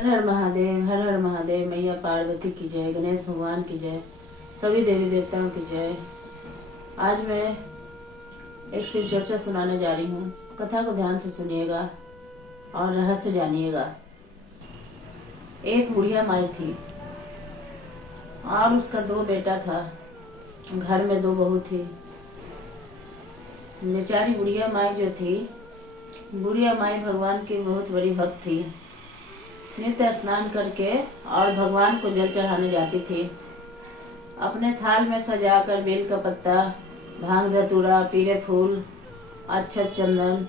हर हर महादेव, हर हर महादेव। मैया पार्वती की जय, गणेश भगवान की जय, सभी देवी देवताओं की जय। आज मैं एक शिव चर्चा सुनाने जा रही हूँ। कथा को ध्यान से सुनिएगा और रहस्य जानिएगा। एक बुढ़िया माई थी और उसका 2 बेटा था। घर में 2 बहू थी। बेचारी बुढ़िया माई जो थी, बुढ़िया माई भगवान की बहुत बड़ी भक्त थी। नित्य स्नान करके और भगवान को जल चढ़ाने जाती थी। अपने थाल में सजाकर बेल का पत्ता, भांग धतूरा, पीले फूल, अक्षत, चंदन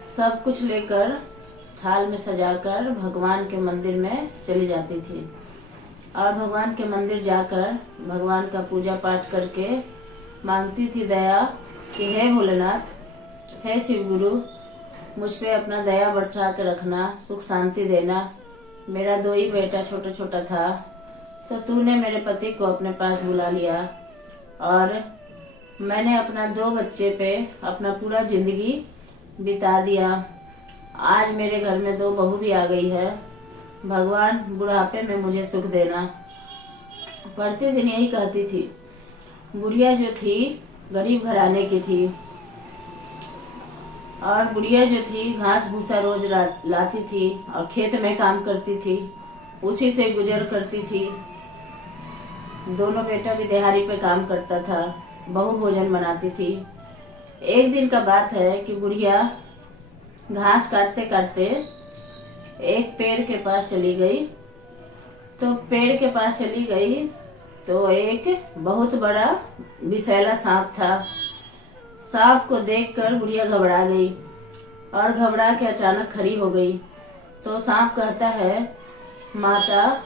सब कुछ लेकर थाल में सजाकर भगवान के मंदिर में चली जाती थी। और भगवान के मंदिर जाकर भगवान का पूजा पाठ करके मांगती थी दया कि हे भोलेनाथ, हे शिव गुरु, मुझ पे अपना दया बरसा के रखना, सुख शांति देना। मेरा 2 ही बेटा छोटा छोटा था, तो तूने मेरे पति को अपने पास बुला लिया और मैंने अपना 2 बच्चे पे अपना पूरा जिंदगी बिता दिया। आज मेरे घर में 2 बहू भी आ गई है। भगवान बुढ़ापे में मुझे सुख देना। प्रतिदिन यही कहती थी। बुढ़िया जो थी गरीब घराने की थी और बुढ़िया जो थी घास भूसा रोज लाती थी और खेत में काम करती थी, उसी से गुजर करती थी। दोनों बेटा भी दिहाड़ी पे काम करता था, बहू भोजन बनाती थी। एक दिन का बात है कि बुढ़िया घास काटते काटते एक पेड़ के पास चली गई। तो पेड़ के पास चली गई तो एक बहुत बड़ा विषैला सांप था। सांप को देखकर बुढ़िया घबरा गई और घबरा के अचानक खड़ी हो गई। तो सांप कहता है, माता,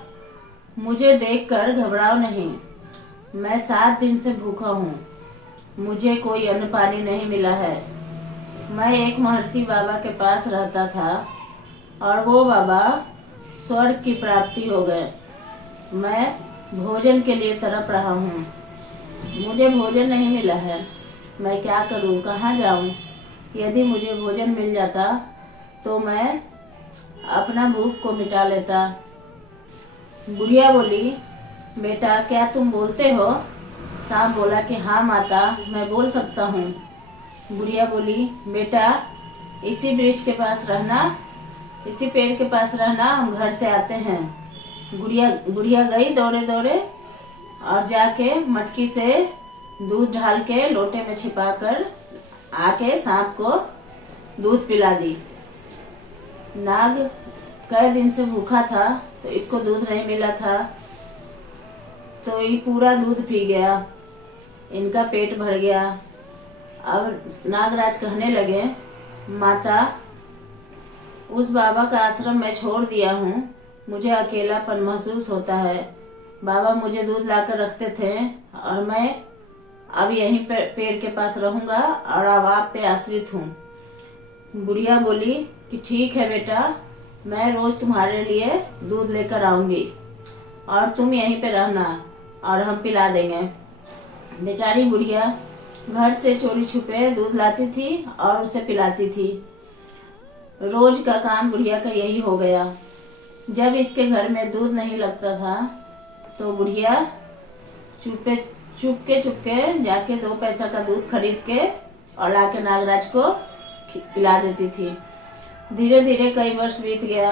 मुझे देखकर घबराओ नहीं। मैं 7 दिन से भूखा हूँ, मुझे कोई अन्न पानी नहीं मिला है। मैं एक महर्षि बाबा के पास रहता था और वो बाबा स्वर्ग की प्राप्ति हो गए। मैं भोजन के लिए तड़प रहा हूँ, मुझे भोजन नहीं मिला है। मैं क्या करूं, कहाँ जाऊं? यदि मुझे भोजन मिल जाता तो मैं अपना भूख को मिटा लेता। बुढ़िया बोली, बेटा क्या तुम बोलते हो? सांप बोला कि हाँ माता, मैं बोल सकता हूँ। बुढ़िया बोली, बेटा इसी वृक्ष के पास रहना, इसी पेड़ के पास रहना, हम घर से आते हैं। बुढ़िया गई दौड़े दौड़े और जाके मटकी से दूध ढाल के लोटे में छिपाकर आके सांप को दूध पिला दी। नाग कई दिन से भूखा था तो इसको दूध नहीं मिला था, तो ये पूरा दूध पी गया, इनका पेट भर गया। अब नागराज कहने लगे, माता, उस बाबा का आश्रम मैं छोड़ दिया हूँ, मुझे अकेलापन महसूस होता है। बाबा मुझे दूध लाकर रखते थे और मैं अब यहीं पेड़ के पास रहूंगा और अब आप पे आश्रित हूँ। बुढ़िया बोली कि ठीक है बेटा, मैं रोज तुम्हारे लिए दूध लेकर आऊंगी और तुम यहीं पे रहना और हम पिला देंगे। बेचारी बुढ़िया घर से चोरी छुपे दूध लाती थी और उसे पिलाती थी। रोज का काम बुढ़िया का यही हो गया। जब इसके घर में दूध नहीं लगता था तो बुढ़िया चुपके जाके 2 पैसा का दूध खरीद के और लाके नागराज को पिला देती थी। धीरे धीरे कई वर्ष बीत गया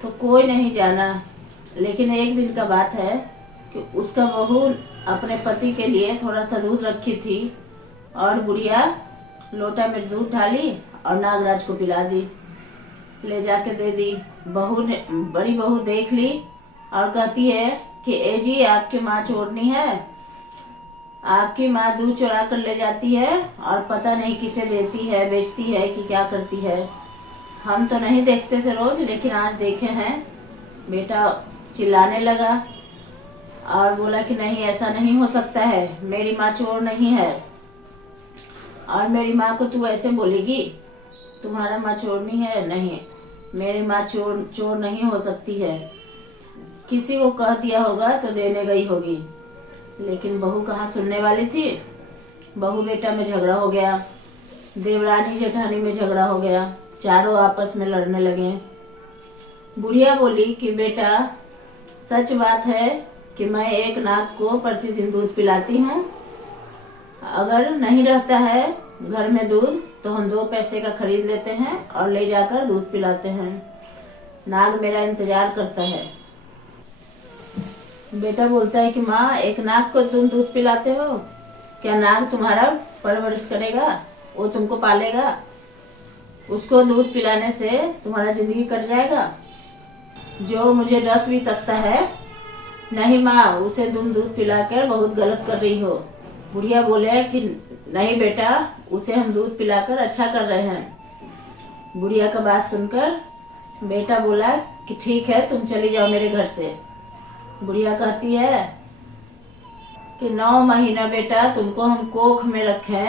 तो कोई नहीं जाना, लेकिन एक दिन का बात है कि उसका बहू अपने पति के लिए थोड़ा सा दूध रखी थी और बुढ़िया लोटा में दूध डाली और नागराज को पिला दी, ले जाके दे दी। बड़ी बहू देख ली और कहती है कि ए जी, आपकी माँ चोरनी है, आपकी माँ दूध चुरा कर ले जाती है और पता नहीं किसे देती है, बेचती है कि क्या करती है। हम तो नहीं देखते थे रोज, लेकिन आज देखे हैं। बेटा चिल्लाने लगा और बोला कि नहीं, ऐसा नहीं हो सकता है, मेरी माँ चोर नहीं है। और मेरी माँ को तू ऐसे बोलेगी? तुम्हारा माँ चोरनी है? नहीं, मेरी माँ चोर नहीं हो सकती है। किसी को कह दिया होगा तो देने गई होगी। लेकिन बहू कहाँ सुनने वाली थी। बहू बेटा में झगड़ा हो गया, देवरानी जेठानी में झगड़ा हो गया। चारों आपस में लड़ने लगे। बुढ़िया बोली कि बेटा, सच बात है कि मैं एक नाग को प्रतिदिन दूध पिलाती हूँ। अगर नहीं रहता है घर में दूध तो हम 2 पैसे का खरीद लेते हैं और ले जाकर दूध पिलाते हैं। नाग मेरा इंतजार करता है। बेटा बोलता है कि माँ, एक नाग को तुम दूध पिलाते हो, क्या नाग तुम्हारा परवरिश करेगा? वो तुमको पालेगा? उसको दूध पिलाने से तुम्हारा जिंदगी कट जाएगा? जो मुझे डस भी सकता है। नहीं माँ, उसे तुम दूध पिलाकर बहुत गलत कर रही हो। बुढ़िया बोले कि नहीं बेटा, उसे हम दूध पिलाकर अच्छा कर रहे हैं। बुढ़िया का बात सुनकर बेटा बोला कि ठीक है, तुम चली जाओ मेरे घर से। बुढ़िया कहती है कि 9 महीना बेटा तुमको हम कोख में रखे,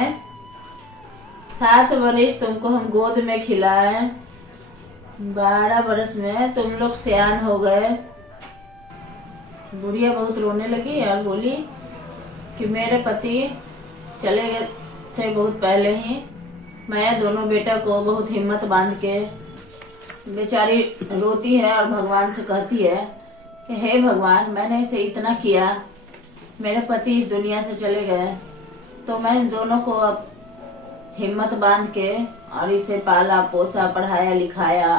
7 वर्ष तुमको हम गोद में खिलाए, 12 वर्ष में तुम लोग सियान हो गए। बुढ़िया बहुत रोने लगी और बोली कि मेरे पति चले गए थे बहुत पहले ही। मैं दोनों बेटा को बहुत हिम्मत बांध के, बेचारी रोती है और भगवान से कहती है कि हे भगवान, मैंने इसे इतना किया, मेरे पति इस दुनिया से चले गए, तो मैं इन दोनों को अब हिम्मत बांध के और इसे पाला पोसा, पढ़ाया लिखाया,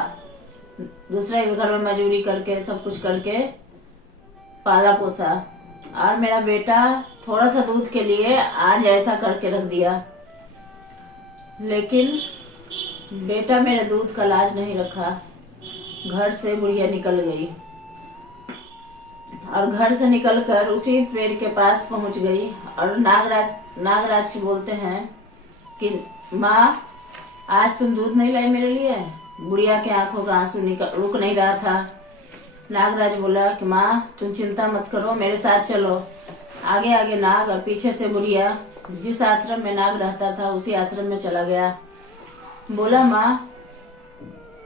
दूसरे के घर में मजदूरी करके, सब कुछ करके पाला पोसा, और मेरा बेटा थोड़ा सा दूध के लिए आज ऐसा करके रख दिया। लेकिन बेटा मेरे दूध का लाज नहीं रखा। घर से बुढ़िया निकल गई और घर से निकलकर उसी पेड़ के पास पहुंच गई और नागराज बोलते हैं कि माँ, आज तुम दूध नहीं लाई मेरे लिए? बुढ़िया के आंखों का आंसू रुक नहीं रहा था। नागराज बोला कि माँ, तुम चिंता मत करो, मेरे साथ चलो। आगे आगे नाग और पीछे से बुढ़िया। जिस आश्रम में नाग रहता था उसी आश्रम में चला गया। बोला माँ,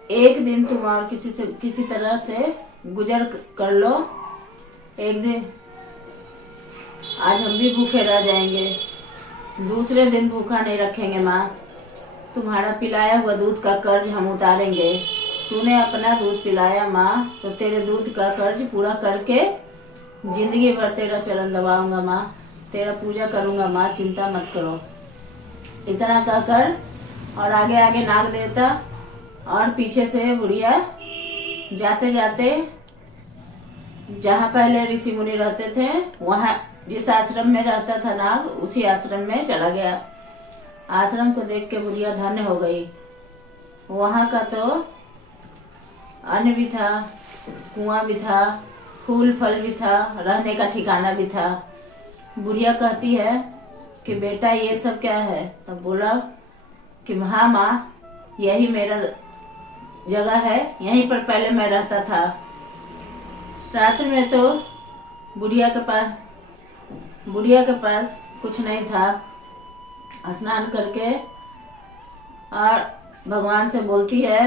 एक दिन तुम और किसी तरह से गुजर कर लो। एक दिन आज हम भी भूखे रह जाएंगे, दूसरे दिन भूखा नहीं रखेंगे माँ। तुम्हारा पिलाया हुआ दूध का कर्ज हम उतारेंगे। तूने अपना दूध पिलाया माँ, तो तेरे दूध का कर्ज पूरा करके जिंदगी भर तेरा चरण दबाऊंगा माँ, तेरा पूजा करूंगा माँ, चिंता मत करो। इतना कहकर और आगे आगे नाग देवता और पीछे से बुढ़िया जाते जाते जहाँ पहले ऋषि मुनि रहते थे, वहाँ जिस आश्रम में रहता था नाग, उसी आश्रम में चला गया। आश्रम को देख के बुढ़िया धन्य हो गई। वहाँ का तो अन्न भी था, कुआं भी था, फूल फल भी था, रहने का ठिकाना भी था। बुढ़िया कहती है कि बेटा ये सब क्या है? तब बोला कि हाँ माँ, यही मेरा जगह है, यहीं पर पहले मैं रहता था। रात्रि में तो बुढ़िया के पास कुछ नहीं था। स्नान करके और भगवान से बोलती है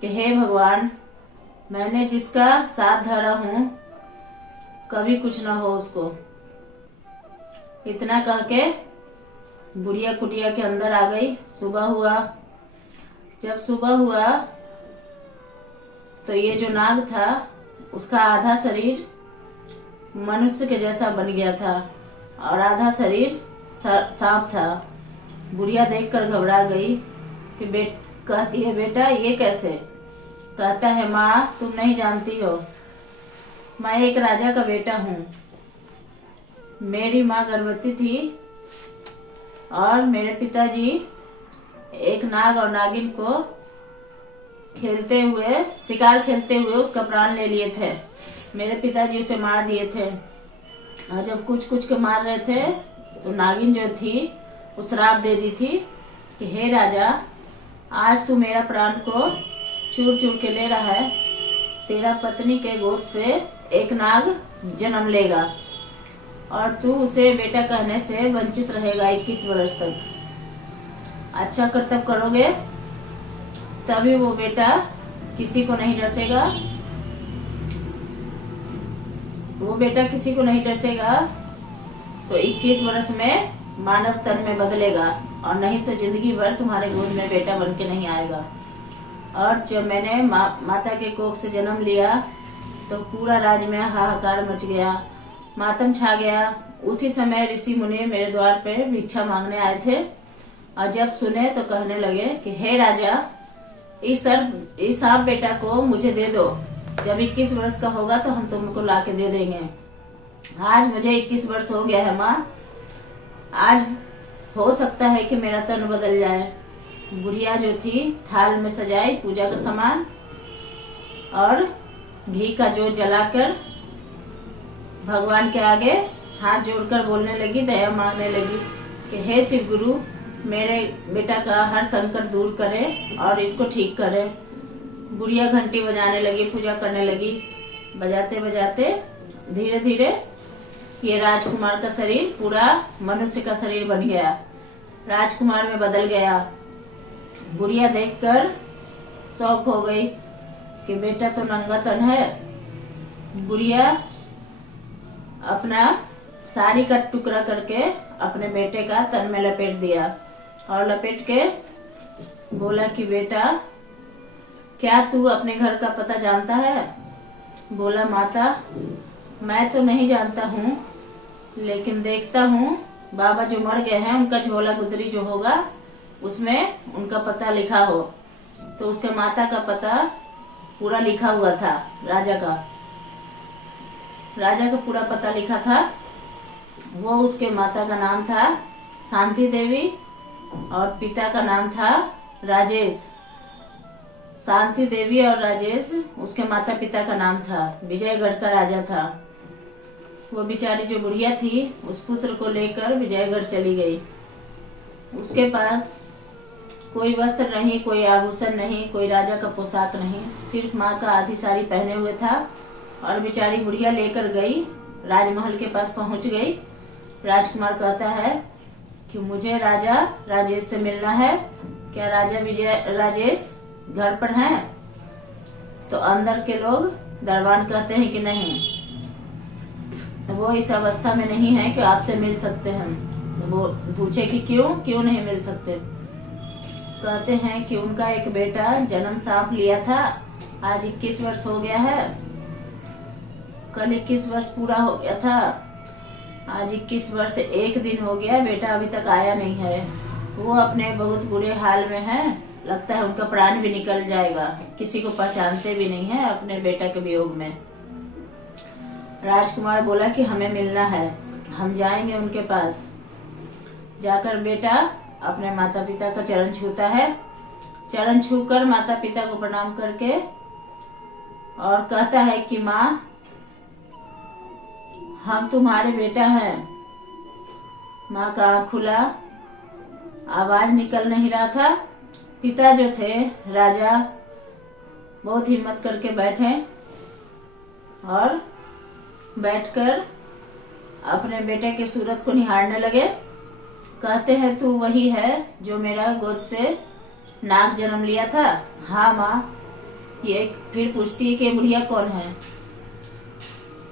कि हे भगवान, मैंने जिसका साथ धरा हूँ कभी कुछ ना हो उसको। इतना कह के बुढ़िया कुटिया के अंदर आ गई। सुबह हुआ। जब सुबह हुआ तो ये जो नाग था उसका आधा शरीर मनुष्य के जैसा बन गया था और आधा शरीर सांप था। बुढ़िया देखकर घबरा गई कि कहती है बेटा ये कैसे? कहता है माँ, तुम नहीं जानती हो, मैं एक राजा का बेटा हूँ। मेरी माँ गर्भवती थी और मेरे पिताजी एक नाग और नागिन को शिकार खेलते हुए उसका प्राण ले लिए थे। मेरे पिताजी उसे मार दिए थे और जब कुछ के मार रहे थे तो नागिन जो थी वो श्राप दे दी थी कि हे राजा, आज तू मेरा प्राण को चूर चूर के ले रहा है, तेरा पत्नी के गोद से एक नाग जन्म लेगा और तू उसे बेटा कहने से वंचित रहेगा 21 वर्ष तक। अच्छा कर्तव्य करोगे तभी वो बेटा किसी को नहीं डसेगा। वो बेटा किसी को नहीं डसेगा तो 21 वर्ष में मानव तन में बदलेगा और नहीं तो जिंदगी भर तुम्हारे गोद में बेटा बन के नहीं आएगा। और जब मैंने माता के कोख से जन्म लिया तो पूरा राज्य में हाहाकार मच गया, मातम छा गया। उसी समय ऋषि मुनि मेरे द्वार पे भिक्षा मांगने आए थे और जब सुने तो कहने लगे कि हे राजा, इस सांप बेटा को मुझे दे दो, जब 21 वर्ष का होगा तो हम तुमको ला के दे देंगे। आज मुझे 21 वर्ष हो गया है माँ, आज हो सकता है कि मेरा तन बदल जाए। बुढ़िया जो थी थाल में सजाई पूजा का सामान और घी का जोत जलाकर भगवान के आगे हाथ जोड़कर बोलने लगी, दया मांगने लगी कि हे शिव गुरु, मेरे बेटा का हर संकट दूर करे और इसको ठीक करे। बुढ़िया घंटी बजाने लगी, पूजा करने लगी। बजाते बजाते धीरे धीरे ये राजकुमार का शरीर पूरा मनुष्य का शरीर बन गया, राजकुमार में बदल गया। बुढ़िया देखकर शौक हो गई कि बेटा तो नंगा तन है। बुढ़िया अपना साड़ी का टुकड़ा करके अपने बेटे का तन में लपेट दिया और लपेट के बोला कि बेटा, क्या तू अपने घर का पता जानता है? बोला माता, मैं तो नहीं जानता हूँ, लेकिन देखता हूँ बाबा जो मर गए हैं उनका झोला गुदरी जो होगा उसमें उनका पता लिखा हो। तो उसके माता का पता पूरा लिखा हुआ था, राजा का पूरा पता लिखा था। वो उसके माता का नाम था शांति देवी और पिता का नाम था राजेश। शांति देवी और राजेश उसके माता पिता का नाम था। विजयगढ़ का राजा था। वो बेचारी जो बुढ़िया थी उस पुत्र को लेकर विजयगढ़ चली गई। उसके पास कोई वस्त्र नहीं, कोई आभूषण नहीं, कोई राजा का पोशाक नहीं, सिर्फ माँ का आधी साड़ी पहने हुए था। और बेचारी बुढ़िया लेकर गई, राजमहल के पास पहुंच गई। राजकुमार कहता है कि मुझे राजा राजेश से मिलना है, क्या राजा राजेश घर पर हैं? तो अंदर के लोग दरबान कहते हैं कि नहीं, वो इस अवस्था में नहीं है कि आपसे मिल सकते हैं। तो वो पूछे कि क्यों नहीं मिल सकते? कहते हैं कि उनका एक बेटा जन्म सांप लिया था, आज 21 वर्ष हो गया है। कल 21 वर्ष पूरा हो गया था, आज 21 वर्ष 1 दिन हो गया, बेटा अभी तक आया नहीं है। वो अपने बहुत बुरे हाल में है, लगता है उनका प्राण भी निकल जाएगा, किसी को पहचानते भी नहीं है अपने बेटा के वियोग में। राजकुमार बोला कि हमें मिलना है, हम जाएंगे उनके पास। जाकर बेटा अपने माता पिता का चरण छूता है, चरण छूकर माता पिता को प्रणाम करके और कहता है कि माँ, हम तुम्हारे बेटा हैं। माँ का आँख खुला, आवाज निकल नहीं रहा था। पिता जो थे राजा बहुत हिम्मत करके बैठे और बैठकर अपने बेटे की सूरत को निहारने लगे। कहते हैं तू वही है जो मेरा गोद से नाग जन्म लिया था? हाँ माँ। ये फिर पूछती है कि बुढ़िया कौन है?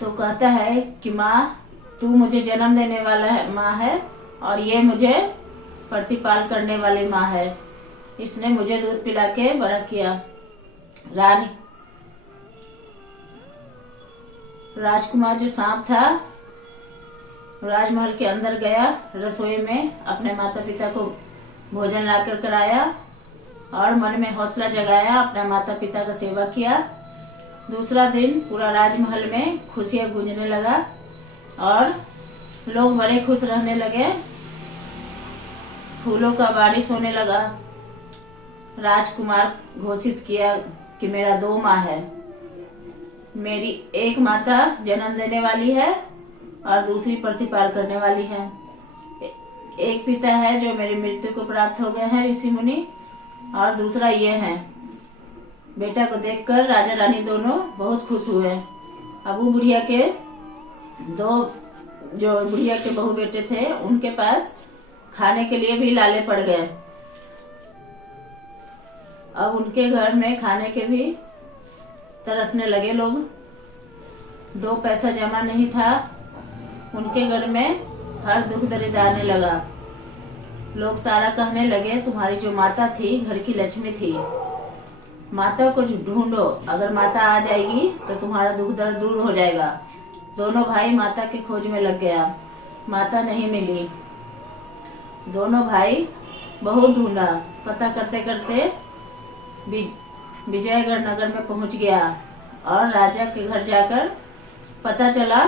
तो कहता है कि माँ, तू मुझे जन्म देने वाला है माँ है और ये मुझे प्रतिपाल करने वाली माँ है। इसने मुझे दूध पिला के बड़ा किया। राजकुमार जो सांप था राजमहल के अंदर गया, रसोई में अपने माता पिता को भोजन लाकर कराया और मन में हौसला जगाया, अपने माता पिता का सेवा किया। दूसरा दिन पूरा राजमहल में खुशियां गूंजने लगा और लोग बड़े खुश रहने लगे, फूलों का बारिश होने लगा। राजकुमार घोषित किया कि मेरा 2 माँ है, मेरी एक माता जन्म देने वाली है और दूसरी प्रतिपाल करने वाली है। एक पिता है जो मेरी मृत्यु को प्राप्त हो गए हैं ऋषि मुनि, और दूसरा ये है। बेटा को देखकर राजा रानी दोनों बहुत खुश हुए। अब वो बुढ़िया के बहू बेटे थे, उनके पास खाने के लिए भी लाले पड़ गए। अब उनके घर में खाने के भी तरसने लगे लोग। 2 पैसा जमा नहीं था, उनके घर में हर दुख दर्द आने लगा। लोग सारा कहने लगे तुम्हारी जो माता थी घर की लक्ष्मी थी, माता को ढूंढो, अगर माता आ जाएगी तो तुम्हारा दुख दर्द दूर हो जाएगा। दोनों भाई माता की खोज में लग गया। माता नहीं मिली। दोनों भाई बहुत ढूंढा। पता करते करते विजयगढ़ नगर में पहुंच गया और राजा के घर जाकर पता चला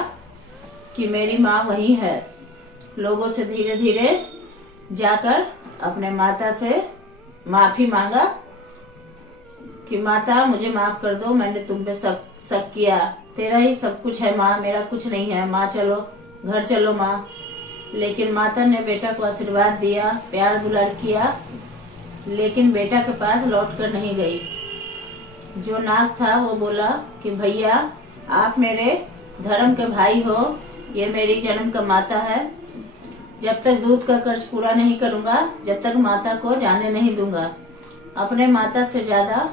कि मेरी माँ वहीं है। लोगों से धीरे धीरे जाकर अपने माता से माफी मांगा कि माता मुझे माफ कर दो, मैंने तुम पे शक किया, तेरा ही सब कुछ है माँ, मेरा कुछ नहीं है माँ, चलो घर चलो माँ। लेकिन माता ने बेटा को आशीर्वाद दिया, प्यार दुलार किया, लेकिन बेटा के पास लौट कर नहीं गई। जो नाग था वो बोला कि भैया आप मेरे धर्म के भाई हो, ये मेरी जन्म का माता है, जब तक दूध का कर्ज पूरा नहीं करूंगा, जब तक माता को जाने नहीं दूंगा। अपने माता से ज्यादा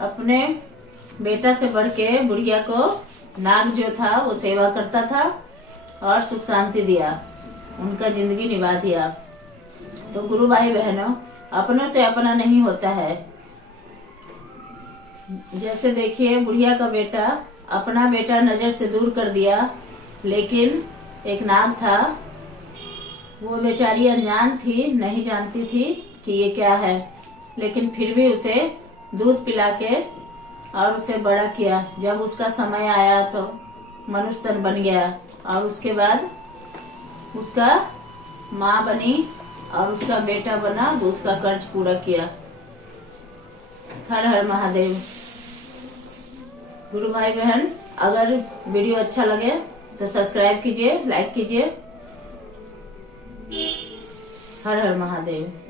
अपने बेटा से बढ़ के बुढ़िया को नाग जो था वो सेवा करता था और सुख शांति दिया, उनका जिंदगी निभा दिया। तो गुरु भाई बहनों, अपनों से अपना नहीं होता है। जैसे देखिए बुढ़िया का बेटा अपना बेटा नजर से दूर कर दिया, लेकिन एक नाग था, वो बेचारी अनजान थी, नहीं जानती थी कि ये क्या है, लेकिन फिर भी उसे दूध पिला के और उसे बड़ा किया। जब उसका समय आया तो मनुष्य तन बन गया और उसके बाद उसका माँ बनी और उसका बेटा बना, दूध का कर्ज पूरा किया। हर हर महादेव। गुरु भाई बहन, अगर वीडियो अच्छा लगे तो सब्सक्राइब कीजिए, लाइक कीजिए। हर हर महादेव।